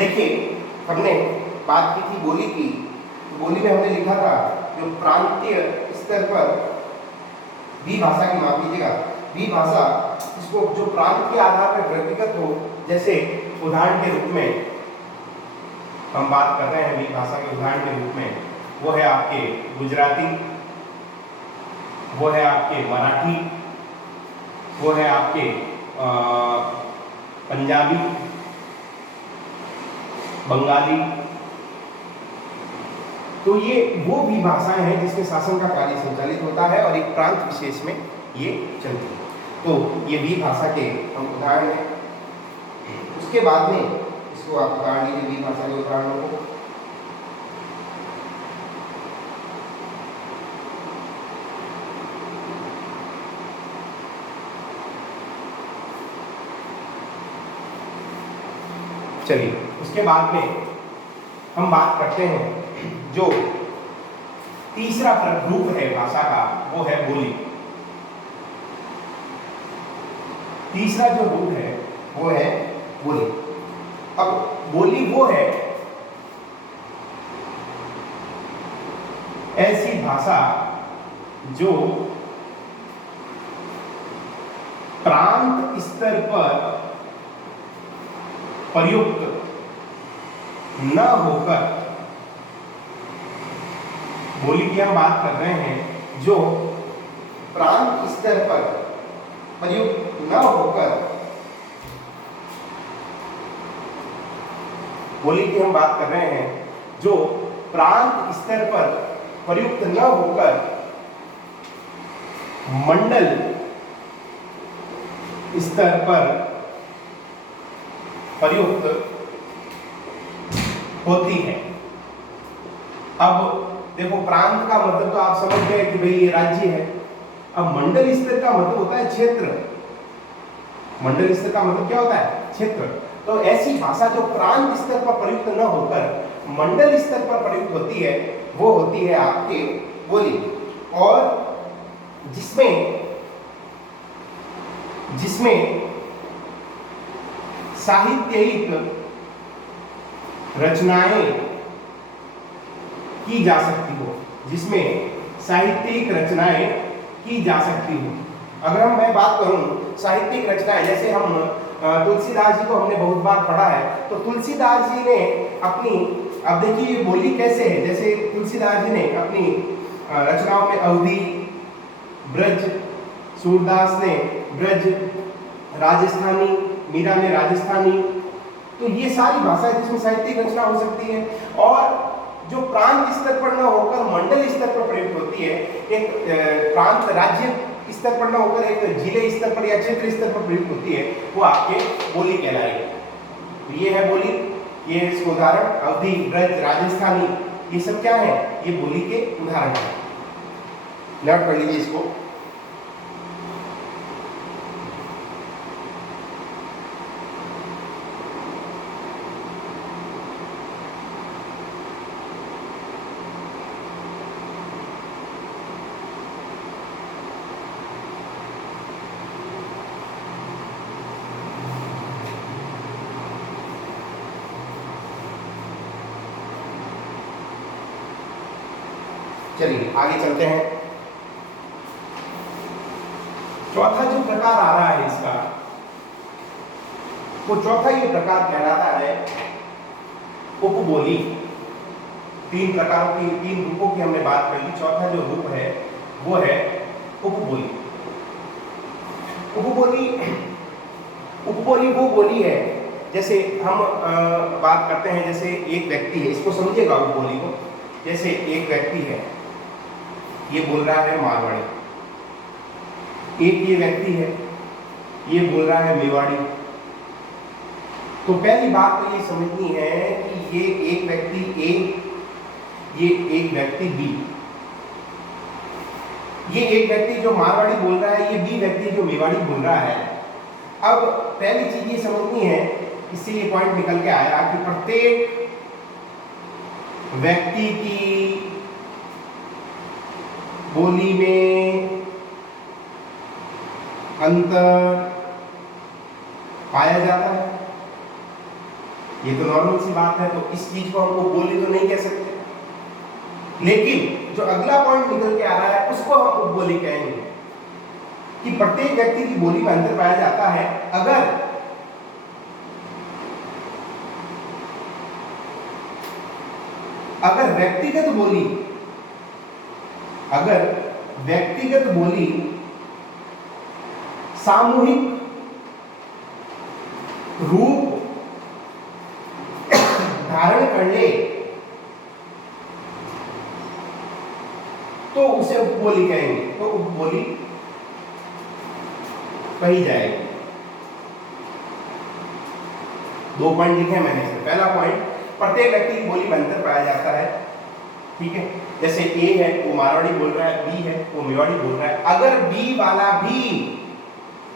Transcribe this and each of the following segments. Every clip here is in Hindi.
देखिए, हमने बात की थी बोली की। बोली में हमने लिखा था जो प्रांतीय स्तर पर द्विभाषा की, माफ कीजिएगा, द्विभाषा इसको जो प्रांत के आधार पर व्यक्तिगत हो, जैसे उदाहरण के रूप में हम बात कर रहे हैं द्विभाषा के उदाहरण के रूप में, वो है आपके गुजराती, वो है आपके मराठी, वो है आपके पंजाबी, बंगाली। तो ये वो भी भाषाएं हैं जिसमें शासन का कार्य संचालित होता है और एक प्रांत विशेष में ये चलती है। तो ये भी भाषा के हम उदाहरण हैं। उसके बाद में इसको आप उदाहरण लीजिए, भी भाषा के उदाहरणों को। चलिए, उसके बाद में हम बात करते हैं जो तीसरा रूप है भाषा का, वो है बोली। तीसरा जो रूप है वो है बोली। अब बोली वो है ऐसी भाषा जो प्रांत स्तर पर प्रयुक्त न होकर, बोली की हम बात कर रहे हैं जो प्रांत स्तर पर प्रयुक्त न होकर, बोली की हम बात कर रहे हैं जो प्रांत स्तर पर प्रयुक्त न होकर मंडल स्तर पर प्रयुक्त होती है। अब देखो, प्रांत का मतलब तो आप समझ गए कि भाई ये राज्य है। अब मंडल स्तर का मतलब होता है क्षेत्र। मंडल स्तर का मतलब क्या होता है? क्षेत्र। तो ऐसी भाषा जो प्रांत स्तर पर प्रयुक्त न होकर मंडल स्तर पर प्रयुक्त होती है, वो होती है आपके बोली। और जिसमें साहित्यिक रचनाएं की जा सकती हो, जिसमें साहित्यिक रचनाएं की जा सकती हो। अगर मैं बात करूं साहित्यिक रचनाएं, जैसे हम तुलसीदास जी को हमने बहुत बार पढ़ा है, तो तुलसीदास जी ने अपनी, अब देखिए ये बोली कैसे है, जैसे तुलसीदास जी ने अपनी रचनाओं में अवधी, ब्रज, सूरदास ने ब्रज, राजस्थानी, मीरा ने राजस्थानी, तो ये सारी भाषाएं जिसमें साहित्यिक रचना हो सकती है। और जो प्रांत स्तर पर न होकर मंडल स्तर पर प्रयुक्त होती है, एक प्रांत राज्य स्तर पर न होकर एक जिले स्तर पर या क्षेत्र स्तर पर प्रयुक्त होती है, वो आपके बोली कहलाएगी। तो ये है बोली, ये इसको उदाहरण अवधी, ब्रज, राजस्थानी, ये सब क्या है? ये बोली के उदाहरण है। नोट कर लीजिए इसको। चलिए आगे चलते हैं। चौथा जो प्रकार आ रहा है इसका, वो चौथा ये प्रकार कहलाता है उपबोली। तीन प्रकारों की, तीन रूपों की हमने बात कर ली। चौथा जो रूप है वो है उपबोली। उपबोली वो बोली है, जैसे हम बात करते हैं, जैसे एक व्यक्ति है, इसको समझिएगा उपबोली को। जैसे एक व्यक्ति है, ये बोल रहा है मारवाड़ी, एक ये व्यक्ति है, ये बोल रहा है मेवाड़ी। तो पहली बात तो ये समझनी है कि ये एक व्यक्ति ए, ये एक व्यक्ति बी। ये एक व्यक्ति जो मारवाड़ी बोल रहा है, ये बी व्यक्ति जो मेवाड़ी बोल रहा है। अब पहली चीज ये समझनी है, इससे ये पॉइंट निकल के आया कि प्रत्येक व्यक्ति की बोली में अंतर पाया जाता है। ये तो नॉर्मल सी बात है, तो इस चीज को हम उपबोली तो नहीं कह सकते। लेकिन जो अगला पॉइंट निकल के आ रहा है उसको हम उपबोली कहेंगे कि प्रत्येक व्यक्ति की बोली में अंतर पाया जाता है अगर व्यक्तिगत बोली सामूहिक रूप धारण कर ले तो उसे उपबोली कहेंगे, तो उपबोली कही जाएगी। 2 पॉइंट लिखे हैं मैंने इसमें। पहला पॉइंट, प्रत्येक व्यक्ति की बोली में अंतर पाया जाता है, ठीक है। जैसे ए है वो मारवाड़ी बोल रहा है, बी है वो मेवाड़ी बोल रहा है। अगर बी वाला भी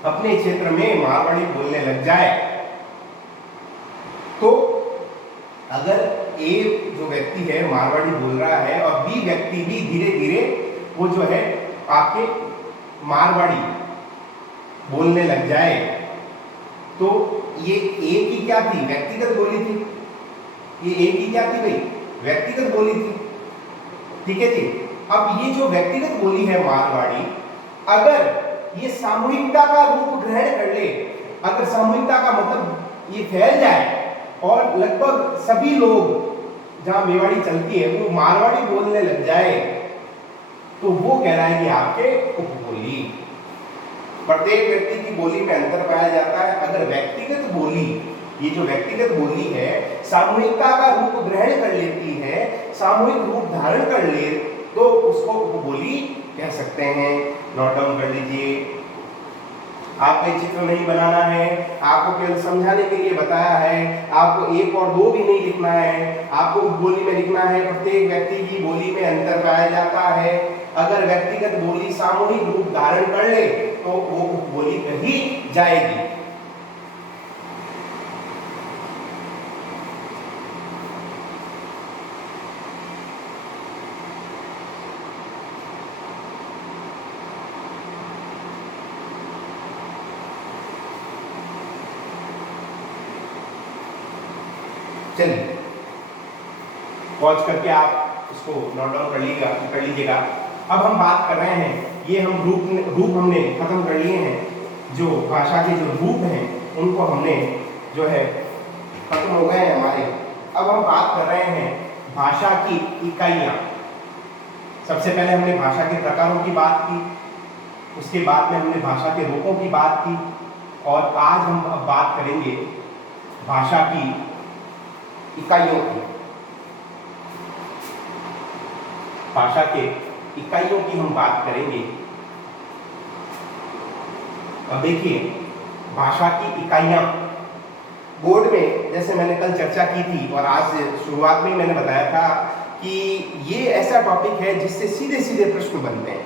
अपने क्षेत्र में मारवाड़ी बोलने लग जाए, तो अगर ए जो व्यक्ति है मारवाड़ी बोल रहा है और बी व्यक्ति भी धीरे धीरे वो जो है आपके मारवाड़ी बोलने लग जाए, तो ये ए की क्या थी? व्यक्तिगत बोली थी। ये ए की क्या थी भाई? व्यक्तिगत बोली थी, ठीक है जी। अब ये जो व्यक्तिगत बोली है मारवाड़ी, अगर ये सामूहिकता का रूप ग्रहण कर ले, अगर सामूहिकता का मतलब ये फैल जाए और लगभग सभी लोग जहां मेवाड़ी चलती है वो मारवाड़ी बोलने लग जाए, तो वो कहलाएगी आपके उपबोली। प्रत्येक व्यक्ति की बोली में अंतर पाया जाता है अगर व्यक्तिगत बोली, ये जो व्यक्तिगत बोली है सामूहिकता का रूप ग्रहण कर लेती है, सामूहिक रूप धारण कर ले, तो उसको उपबोली कह सकते हैं। नोट डाउन कर लीजिए। आपको चित्र नहीं बनाना है, आपको केवल समझाने के लिए बताया है। आपको 1 और 2 भी नहीं लिखना है, आपको उपबोली में लिखना है प्रत्येक व्यक्ति की बोली में अंतर पाया जाता है अगर व्यक्तिगत बोली सामूहिक रूप धारण कर ले तो वो उपबोली कही जाएगी। चलिए पॉज करके आप इसको नोट डाउन कर लीजिएगा। अब हम बात कर रहे हैं, ये हम रूप हमने खत्म कर लिए हैं। जो भाषा के जो रूप हैं उनको हमने जो है खत्म हो गए हैं हमारे। अब हम बात कर रहे हैं भाषा की इकाइयाँ। सबसे पहले हमने भाषा के प्रकारों की बात की, उसके बाद में हमने भाषा के रूपों की बात की, और आज हम अब बात करेंगे भाषा की इकाइयों की। भाषा के इकाइयों की हम बात करेंगे। अब देखिए भाषा की इकाइयां बोर्ड में, जैसे मैंने कल चर्चा की थी और आज शुरुआत में मैंने बताया था कि ये ऐसा टॉपिक है जिससे सीधे सीधे प्रश्न बनते हैं।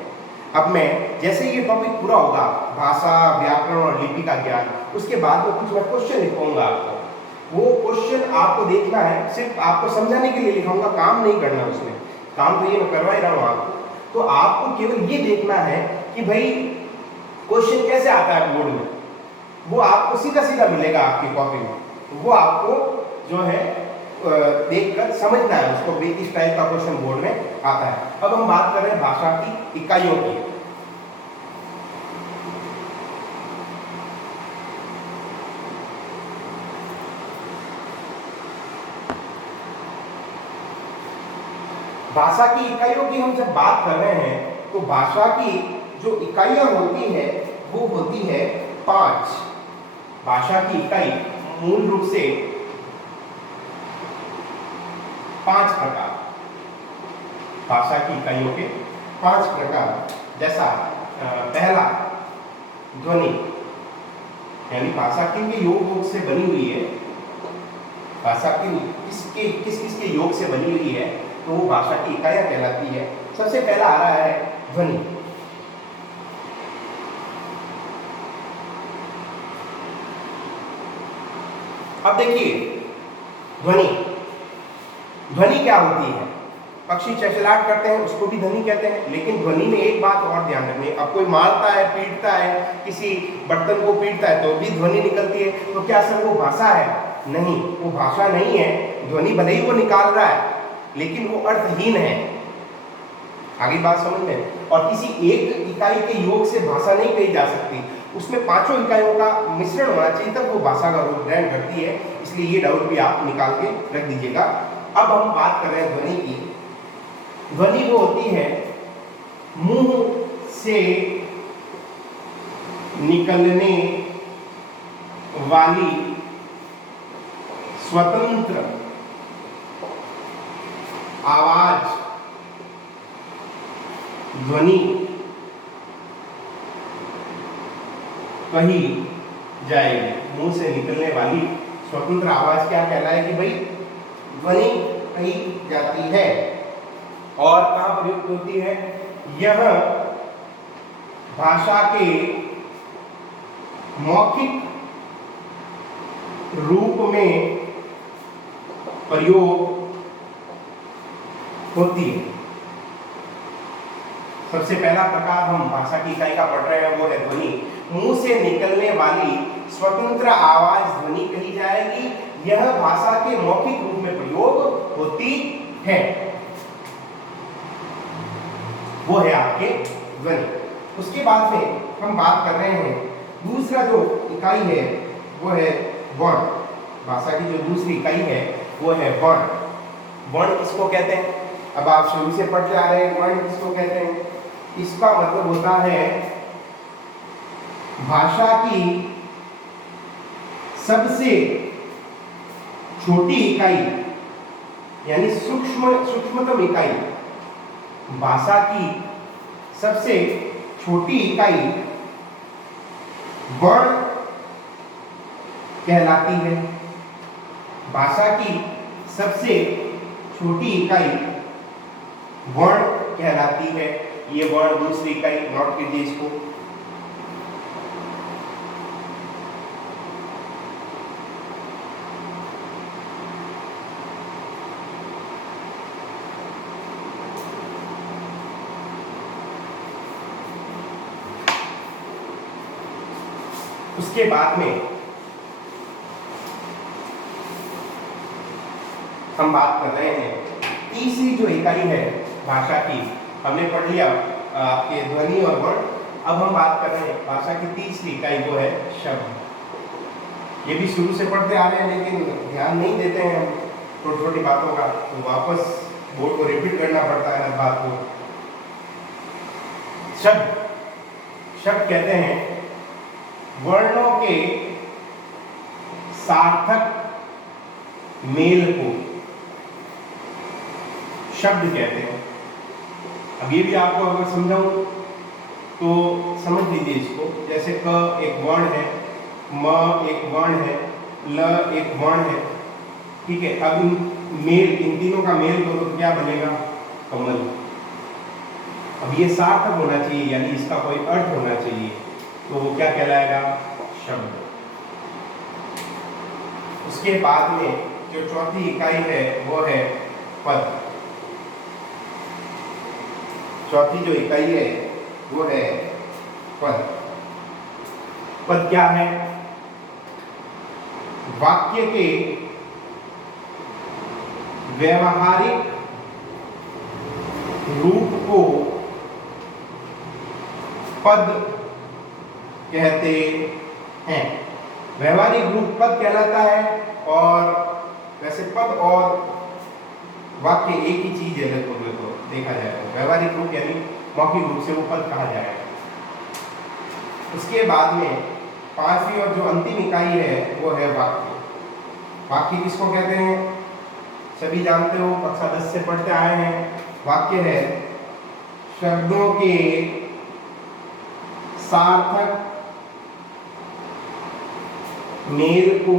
अब मैं जैसे ये टॉपिक पूरा होगा, भाषा, व्याकरण और लिपि का ज्ञान, उसके बाद में कुछ मैं क्वेश्चन लिखवाऊंगा आपको। वो क्वेश्चन आपको देखना है, सिर्फ आपको समझाने के लिए लिखाऊंगा, काम नहीं करना उसमें। काम तो ये मैं करवा ही रहा हूँ आपको। तो आपको केवल ये देखना है कि भाई क्वेश्चन कैसे आता है बोर्ड में, वो आपको सीधा सीधा मिलेगा आपकी कॉपी में। वो आपको जो है देखकर समझना है उसको, इस टाइप का क्वेश्चन बोर्ड में आता है। अब हम बात कर रहे हैं भाषा की इकाइयों की। भाषा की इकाइयों की हम जब बात कर रहे हैं तो भाषा की जो इकाइयां होती है वो होती है 5। भाषा की इकाई मूल रूप से 5 प्रकार। भाषा की इकाइयों के 5 प्रकार। जैसा पहला ध्वनि, यानी भाषा किनके योग से बनी हुई है, भाषा की किस किसके योग से बनी हुई है, तो वो भाषा की इकाइयां कहलाती है। सबसे पहला आ रहा है ध्वनि। अब देखिए ध्वनि क्या होती है। पक्षी चहचहाट करते हैं उसको भी ध्वनि कहते हैं, लेकिन ध्वनि में एक बात और ध्यान रखनी है। अब कोई मारता है, पीटता है, किसी बर्तन को पीटता है तो भी ध्वनि निकलती है, तो क्या सर वो भाषा है? नहीं, वो भाषा नहीं है। ध्वनि भले ही वो निकाल रहा है लेकिन वो अर्थहीन है। आगे बात समझ में। और किसी एक इकाई के योग से भाषा नहीं कही जा सकती, उसमें पांचों इकाइयों का मिश्रण होना चाहिए तब वो भाषा का रूप ग्रहण करती है। इसलिए ये डाउट भी आप निकाल के रख दीजिएगा। अब हम बात कर रहे हैं ध्वनि की। ध्वनि वो होती है मुंह से निकलने वाली स्वतंत्र आवाज ध्वनि कही जाएगी। मुंह से निकलने वाली स्वतंत्र आवाज क्या कहलाएगी भाई? ध्वनि कही जाती है। और कहाँ प्रयुक्त होती है? यह भाषा के मौखिक रूप में प्रयोग होती है। सबसे पहला प्रकार हम भाषा की इकाई का पढ़ रहे हैं वो है ध्वनि। मुंह से निकलने वाली स्वतंत्र आवाज ध्वनि कही जाएगी। यह भाषा के मौखिक रूप में प्रयोग होती है। वो है आपके ध्वनि। उसके बाद में हम बात कर रहे हैं दूसरा जो इकाई है वो है वर्ण। भाषा की जो दूसरी इकाई है वो है वर्ण। वर्ण किसको कहते हैं? अब आप शुरू से पढ़ते आ रहे हैं, वर्ण किसको कहते हैं? इसका मतलब होता है भाषा की सबसे छोटी इकाई यानी सूक्ष्मतम इकाई। भाषा की सबसे छोटी इकाई वर्ण कहलाती है। भाषा की सबसे छोटी इकाई वर्ण कहलाती है। ये वर्ण दूसरी इकाई नोट कीजिए इसको। उसके बाद में हम बात कर रहे हैं तीसरी जो इकाई है भाषा की। हमने पढ़ लिया आपके ध्वनि और वर्ण। अब हम बात कर रहे हैं भाषा की तीसरी इकाई, वो है शब्द। ये भी शुरू से पढ़ते आ रहे हैं लेकिन ध्यान नहीं देते हैं छोटी छोटी बातों का, तो वापस बोर्ड को रिपीट करना पड़ता है हर बात को। शब्द कहते हैं वर्णों के सार्थक मेल को शब्द कहते हैं। अब ये भी आपको अगर समझाऊं तो समझ लीजिए इसको। जैसे क एक वर्ण है, म एक वर्ण है, ल एक वर्ण है, ठीक है। अब इन तीनों का मेल करो तो क्या बनेगा? कमल। अब ये सार्थक होना चाहिए यानी इसका कोई अर्थ होना चाहिए, तो वो क्या कहलाएगा? शब्द। उसके बाद में जो चौथी इकाई है वो है पद। चौथी जो इकाई है वो है पद। पद क्या है? वाक्य के व्यवहारिक रूप को पद कहते हैं। व्यवहारिक रूप पद कहलाता है। और वैसे पद और वाक्य एक ही चीज है लगभग तो देखा जाए तो। व्यवहारिक रूप यानी मौखिक रूप से वो पद कहा जाएगा। उसके बाद में पांचवी और जो अंतिम इकाई है वो है वाक्य। वाक्य किसको कहते हैं? सभी जानते हो, कक्षा 10 से पढ़ते आए हैं। वाक्य है शब्दों के सार्थक मेल को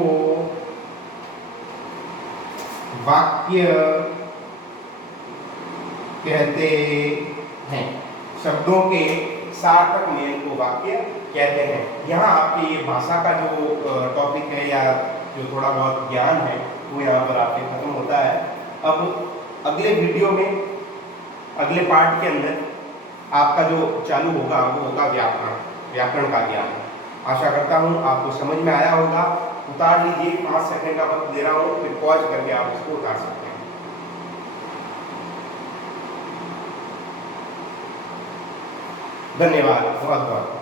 वाक्य कहते हैं। शब्दों के सार्थक मेल को वाक्य कहते हैं। यहाँ आपके ये भाषा का जो टॉपिक है या जो थोड़ा बहुत ज्ञान है वो यहाँ पर आपके खत्म होता है। अब अगले वीडियो में, अगले पार्ट के अंदर आपका जो चालू होगा वो होगा व्याकरण, व्याकरण का ज्ञान। आशा करता हूँ आपको समझ में आया होगा। उतार लीजिए, 5 सेकंड का वक्त दे रहा हूँ, फिर पॉज करके आप इसको उतार सकते हैं। धन्यवाद बहुत बहुत।